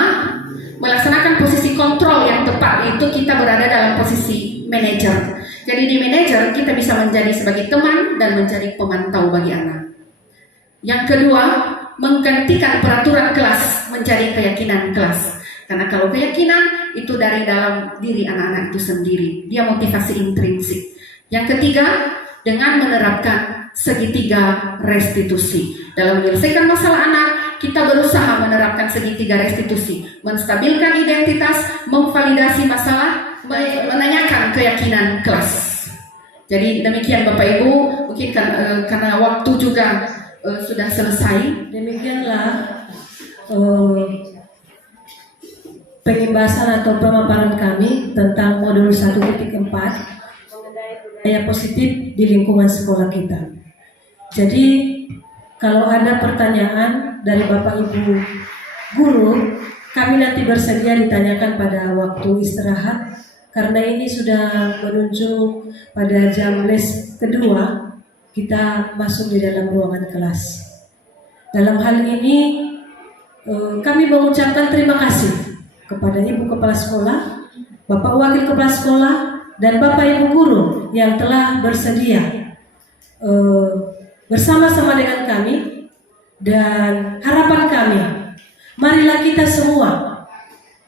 melaksanakan posisi kontrol yang tepat, itu kita berada dalam posisi manajer. Jadi di manajer kita bisa menjadi sebagai teman dan menjadi pemantau bagi anak. Yang kedua, menggantikan peraturan kelas menjadi keyakinan kelas. Karena kalau keyakinan itu dari dalam diri anak-anak itu sendiri, dia motivasi intrinsik. Yang ketiga, dengan menerapkan segitiga restitusi. Dalam menyelesaikan masalah anak, kita berusaha menerapkan segitiga restitusi, menstabilkan identitas, memvalidasi masalah, menanyakan keyakinan kelas. Jadi demikian Bapak Ibu, mungkin karena waktu juga sudah selesai. Demikianlah pembahasan atau pemaparan kami tentang modul 1.4 mengenai budaya positif di lingkungan sekolah kita. Jadi kalau ada pertanyaan dari Bapak Ibu guru, kami nanti bersedia ditanyakan pada waktu istirahat. Karena ini sudah menuju pada jam les kedua, kita masuk di dalam ruangan kelas. Dalam hal ini, kami mengucapkan terima kasih kepada Ibu Kepala Sekolah, Bapak Wakil Kepala Sekolah, dan Bapak Ibu Guru yang telah bersedia bersama-sama dengan kami. Dan harapan kami, marilah kita semua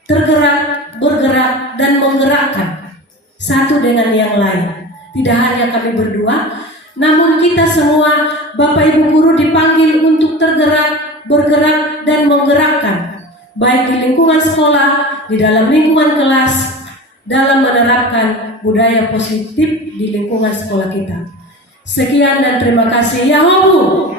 tergerak, bergerak, dan menggerakkan satu dengan yang lain. Tidak hanya kami berdua, namun kita semua, Bapak Ibu Guru dipanggil untuk tergerak, bergerak, dan menggerakkan, baik di lingkungan sekolah, di dalam lingkungan kelas, dalam menerapkan budaya positif di lingkungan sekolah kita. Sekian dan terima kasih. Yahoo!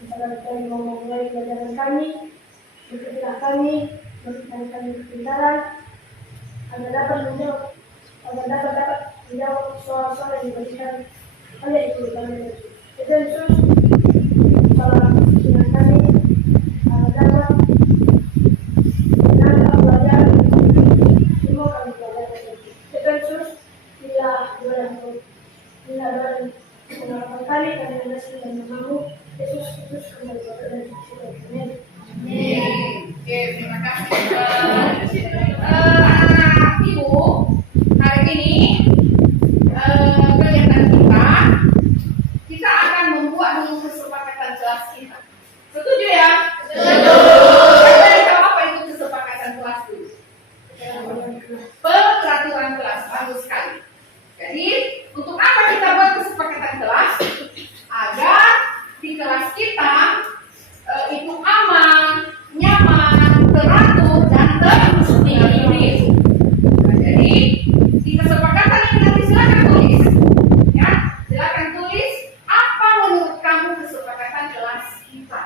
Antara kita memulai pelajaran kami Berikanlah kami, berikan kami kepintaran, agar dapat menjawab soal-soal yang diberikan oleh Ibu kami. Itu Yesus, salam dengan kami, agar dapat menangkap pelajaran, semua kami pelajaran. Itu Yesus, bila doa mengharapkan kami, kami berhasil dan namamu, Yesus Kristus kembali kepada Amin. Oke, terima kasih. Anak-anak Ibu, hari ini kegiatan kita akan membuat dulu kesepakatan kelas kita. Setuju ya? Setuju. Saya tahu apa itu kesepakatan kelas dulu. Peraturan kelas, bagus sekali. Jadi, untuk apa kita buat kesepakatan kelas? Agar di kelas kita itu aman, nyaman, teratur, dan tertib. Nah, jadi di kesepakatan ini nanti silakan tulis, ya, silakan tulis apa menurut kamu kesepakatan kelas kita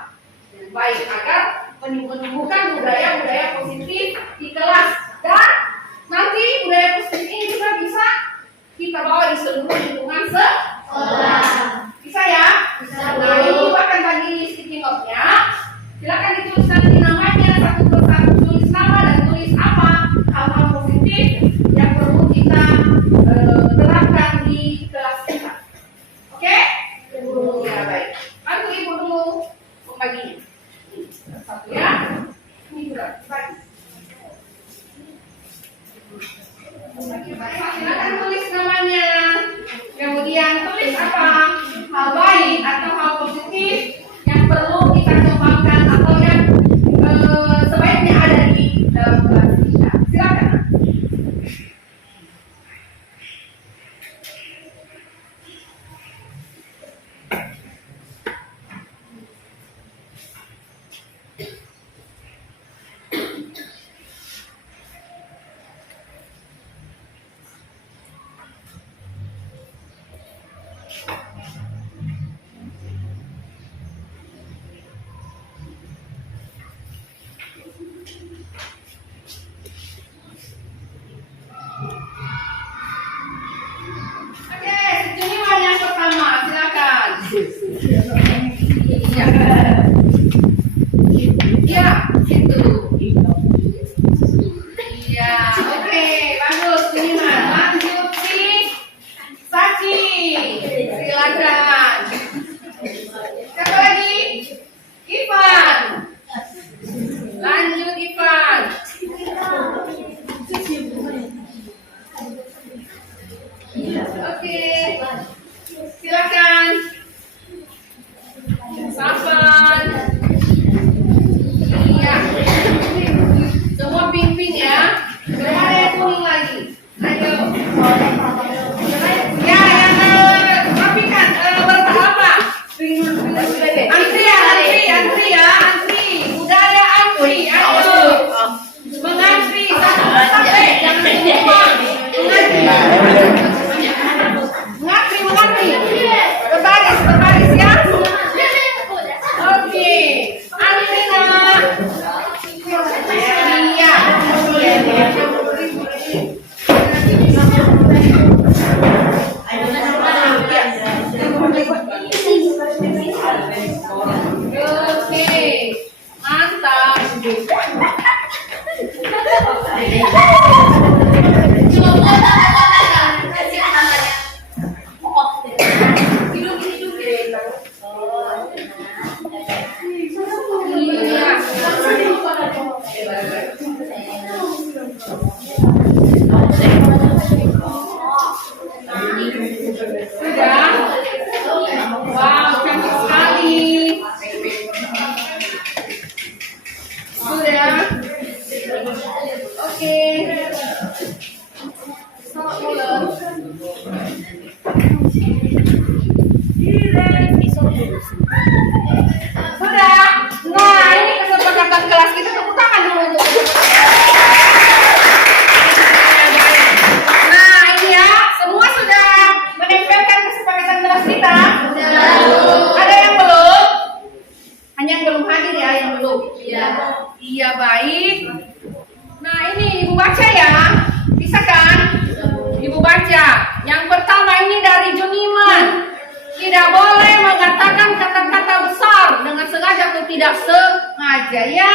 yang baik agar menumbuhkan budaya-budaya positif di kelas, dan nanti budaya positif ini juga bisa kita bawa di seluruh lingkungan sekolah. Bisa ya? Bisa. Nah, Ibu akan bagi sticky note-nya. Silakan ditulis nanti namanya satu persatu, tulis nama dan tulis apa hal-hal positif yang perlu kita terapkan di kelas kita. Oke? Ya, baik. Bantu Ibu dulu membaginya. Satu ya. Ini sudah bagi. Silakan tulis namanya. Kemudian tulis apa hal baik atau hal positif yang perlu kita kembangkan atau yang sebaiknya ada di dalam kelas kita. Silakan. Oke, sejumlah yang pertama, silakan. Ya, itu. Iya, oke, bagus, Seniman. Lanjut si Sachi, silakan. Siapa lagi? Ivan. Lanjut Ivan. Oke, silakan. Sapan. Iya. Semua pink-pink ya. Gak ada yang kuning lagi. Ayo. Ya, yang rapikan. Berapa? Antri ya, antri. Udah ada antri. Ayo. Mengantri satu persatu. Jangan lupa. Mengantri. Berbaris ya. Oke. Antri nak. Iya. Oke. Mantap. Sudah? Wow, cantik sekali. Sudah? ya. Ya,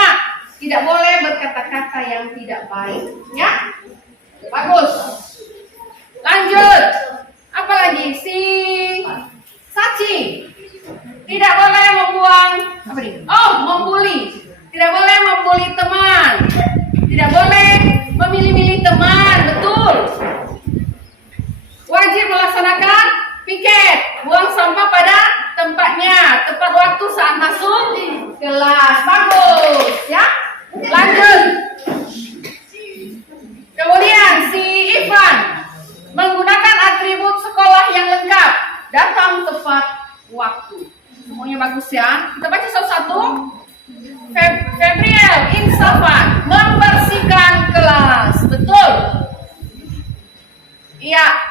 tidak boleh berkata-kata yang tidak baik, ya. Bagus. Lanjut. Apa lagi? Si Saci. Tidak boleh membuang apa nih? Oh, membuli. Tidak boleh membuli teman. Tidak boleh memilih-milih teman, betul. Wajib melaksanakan piket, buang sampah pada tempatnya, tepat waktu saat masuk kelas. Bagus, ya. Lanjut. Kemudian si Ivan menggunakan atribut sekolah yang lengkap, datang tepat waktu. Semuanya bagus ya. Kita baca satu-satu. Febriel Insafan membersihkan kelas, betul. Iya.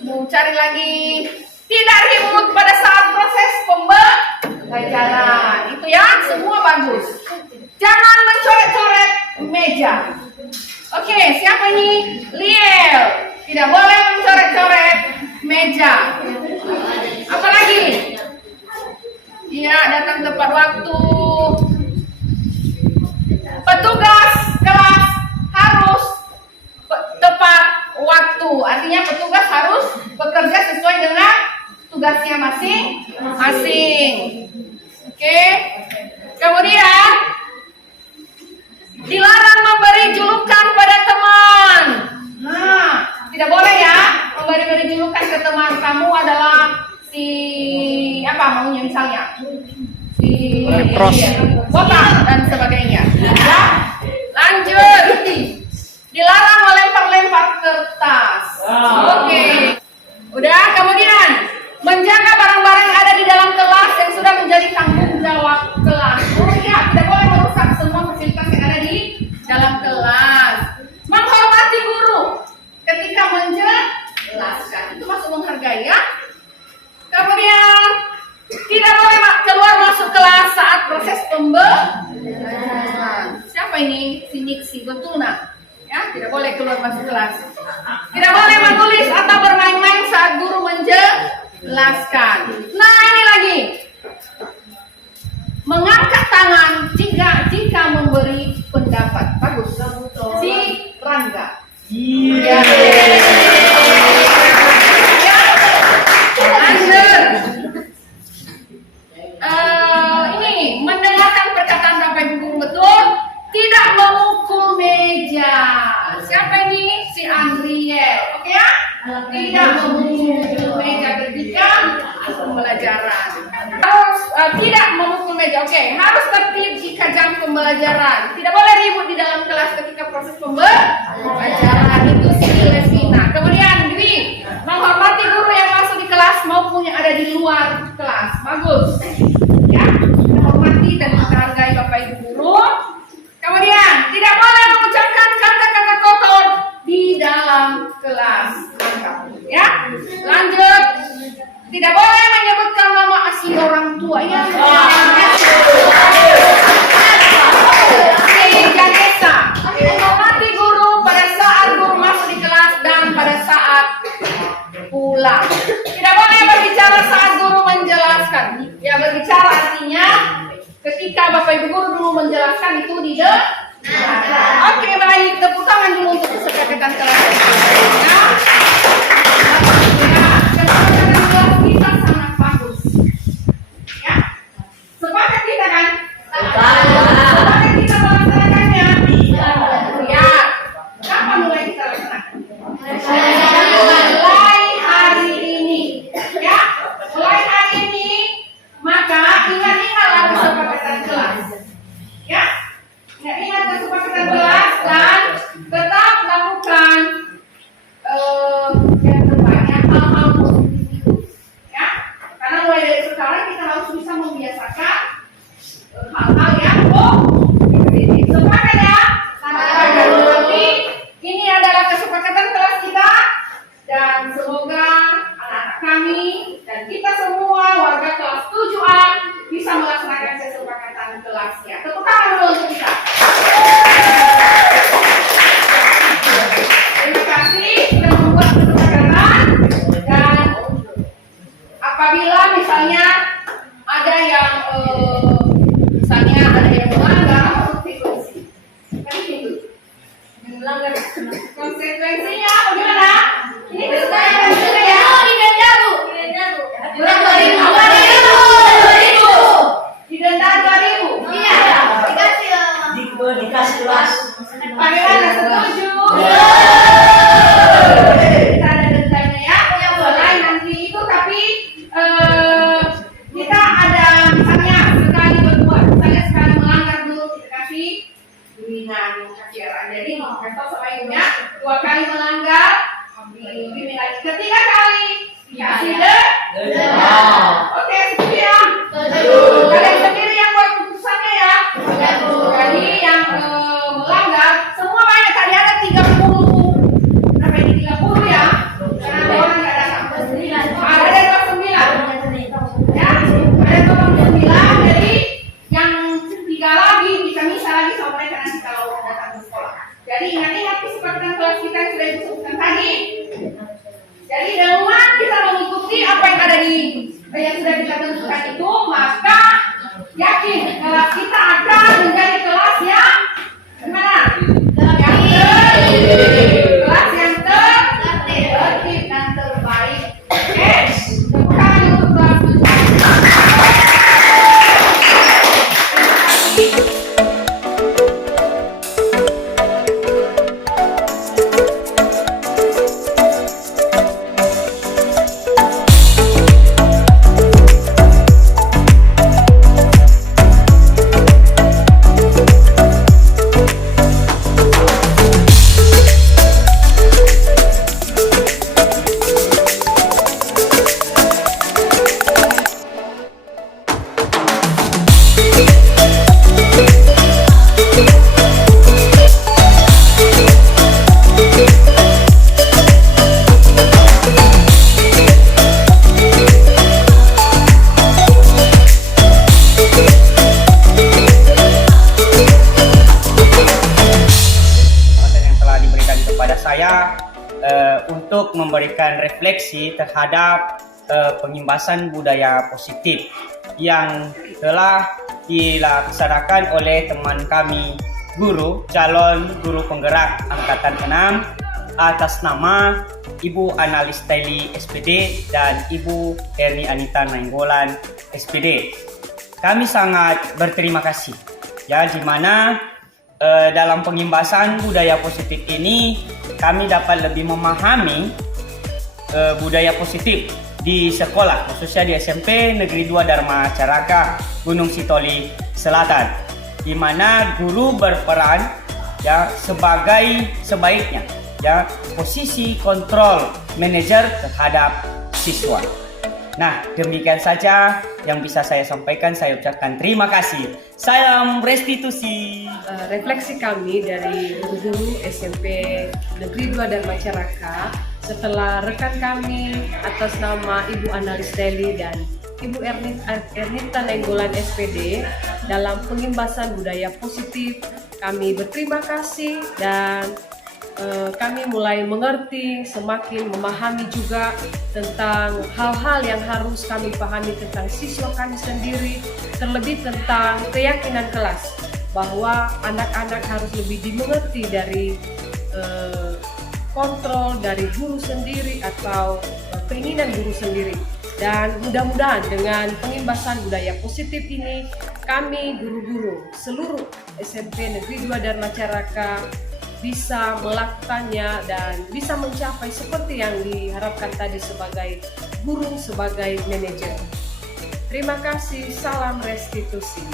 Mau cari lagi. Tidak ribut pada saat proses pembelajaran. Itu ya, semua bagus. Jangan mencoret-coret meja. Oke, siapa ini? Liel. Tidak boleh mencoret-coret meja. Apa lagi? Iya, datang tepat waktu. Petugas kelas harus tepat waktu. Artinya petugas harus bekerja sesuai dengan tugasnya masing-masing. Oke. Kemudian dilarang memberi julukan pada teman. Nah, tidak boleh ya memberi julukan ke teman. Kamu adalah si apa maunya misalnya? Si botak dan sebagainya. Ya. Lanjut. Dilarang melempar-lempar kertas. Oke. Udah, kemudian menjaga barang-barang yang ada di dalam kelas yang sudah menjadi tanggung jawab kelas. Oh iya, tidak boleh merusak semua fasilitas yang ada di dalam kelas. Menghormati guru ketika menjelaskan. Itu masuk menghargai ya. Kemudian tidak boleh keluar masuk kelas saat proses pembelajaran. Siapa ini? Si Nixi, betul nak? Ya, tidak boleh keluar masuk kelas. Tidak boleh menulis atau bermain-main saat guru menjelaskan. Nah, ini lagi. Mengangkat tangan jika memberi pendapat. Bagus. Si Rangga. Iya. Ya. Lanjut. Ini mendengarkan perkataan sampai guru betul. Tidak memukul meja. Siapa ini? Si Andriel. Oke ya? Tidak memukul meja ketika pembelajaran. Harus tidak memukul meja. Oke, harus tertib jika jam pembelajaran. Tidak boleh ribut di dalam kelas ketika proses pembelajaran. Itu si Lesina. Kemudian Dwi, menghormati guru yang masuk di kelas maupun yang ada di luar kelas. Bagus. Ya, menghormati dan menghargai Bapak Ibu guru. Kemudian, tidak boleh mengucapkan kata-kata kotor di dalam kelas. Ya, lanjut. Tidak boleh menyebutkan nama asli orang tua. Ya, Janesa. Menghormati guru pada saat guru masuk di kelas dan pada saat pulang. Tidak boleh berbicara saat guru menjelaskan. Ya, berbicara artinya ketika Bapak Ibu guru dulu menjelaskan itu di depan. Oke, baik. Tepuk tangan dulu untuk kesepakatan kelas. Ya. Kesepakatan kelas kita sangat bagus. Ya. Sepakat kita kan? Sepakat kita melaksanakannya. Ya. Kapan mulai kita laksanakan? Mulai hari ini. Ya. Mulai hari ini. Maka ingat-ingatlah kesepakatan kelas. Ya. Ingat kesepakatan kelas dan tetap lakukan yang terbanyak hal-hal positif itu. Ya. Karena mulai dari sekarang kita harus bisa membiasakan hal-hal yang positif. Sepakat ya? Sepakat. Berarti ini adalah kesepakatan kelas kita dan semoga anak-anak kami dan kita semua warga kelas 7A bisa melaksanakan kesepakatan kelasnya. Tepuk tangan dulu untuk kita. Terima kasih sudah membuat kesepakatan dan apabila misalnya ada yang misalnya ada yang melanggar konsekuensi. Kan itu. Melanggar konsekuensinya bagaimana? Ini konsekuensinya ya. Berapa ribu? 2.000. Didenda 2.000. Iya. Dikasih kelas. Bagaimana, setuju? Kita ada dendanya ya. Selain nanti itu tapi kita ada misalnya sekali berbuat, misalnya sekali melanggar dulu kita kasih bimbingan akhiran. Jadi contoh selanjutnya 2 kali melanggar bimbingan, ketiga kali dikasih denda. Oke, setuju ya? Kalian sendiri yang buat putusannya ya. Jadi yang melanggar semua banyak, tadi ada 30 berapa ini 30 ya? Karena ada orang nggak datang. Ada 29 ya, ada 29. Jadi yang 3 lagi bisa misal lagi sama mereka nanti kalau datang ke sekolah. Jadi ingat-ingat kesepakatan kelas kita yang sudah disebutkan tadi. Jadi di rumah kita mengikuti apa yang ada di yang sudah kita tentukan itu, maka yakin kelas kita akan menjadi kelas yang gimana? Kelas yang tertib dan terbaik. Oke, tepuk tangan untuk kelas untuk memberikan refleksi terhadap pengimbasan budaya positif yang telah dilaksanakan oleh teman kami guru, calon guru penggerak angkatan 6 atas nama Ibu Analis Taili SPD dan Ibu Erni Anita Nainggolan SPD. Kami sangat berterima kasih ya, di mana dalam pengimbasan budaya positif ini kami dapat lebih memahami budaya positif di sekolah, khususnya di SMP Negeri 2 Dharma Caraka Gunung Sitoli Selatan, di mana guru berperan ya sebagai sebaiknya ya posisi kontrol manajer terhadap siswa. Nah, demikian saja yang bisa saya sampaikan. Saya ucapkan terima kasih. Salam restitusi. Refleksi kami dari guru SMP Negeri 2 Dharma Caraka setelah rekan kami atas nama Ibu Analis Taili dan Ibu Ernita Nainggolan SPD dalam pengimbasan budaya positif, kami berterima kasih dan kami mulai mengerti, semakin memahami juga tentang hal-hal yang harus kami pahami tentang siswa kami sendiri, terlebih tentang keyakinan kelas bahwa anak-anak harus lebih dimengerti dari kontrol dari guru sendiri atau keinginan guru sendiri. Dan mudah-mudahan dengan pengimbasan budaya positif ini, kami guru-guru seluruh SMP Negeri 2 Dharma Caraka bisa melakukannya dan bisa mencapai seperti yang diharapkan tadi sebagai guru, sebagai manajer. Terima kasih, salam restitusi.